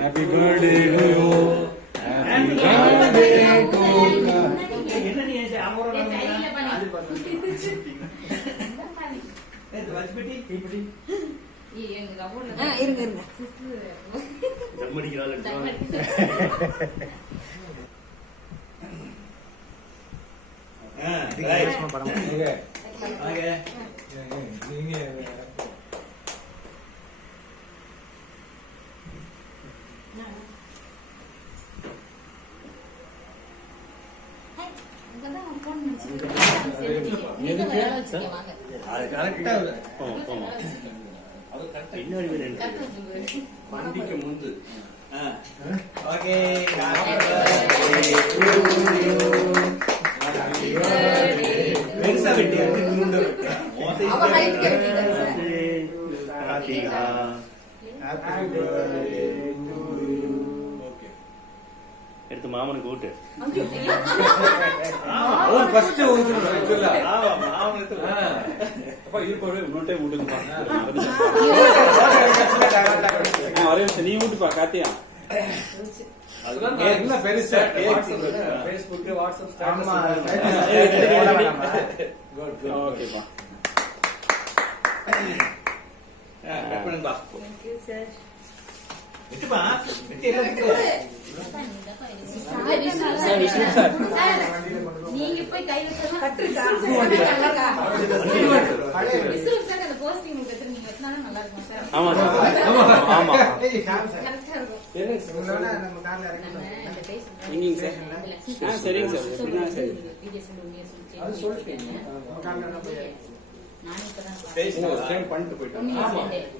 Happy birthday to you. Happy birthday to you. வண்டிக்கு முந்து எடுத்து மாமனுக்கு ஊட்டு நீ ஊட்டுப்பா காத்தியா பெருசா ஓகேப்பா நீங்க போய் கை வச்சா போஸ்டிங் நீங்க வச்சாலும் நல்லா இருக்கும் சார். ஆமா ஆமா சரிங்க சார் நானே இப்பதான் பண்ணிட்டு போயிட்டேன்.